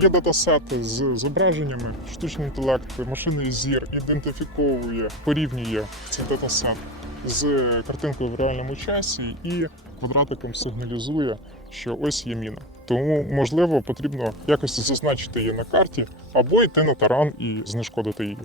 Є датасети з зображеннями, штучний інтелект, машинний зір ідентифіковує, порівнює цей датасет з картинкою в реальному часі і квадратиком сигналізує, що ось є міна. Тому, можливо, потрібно якось зазначити її на карті або йти на таран і знешкодити її.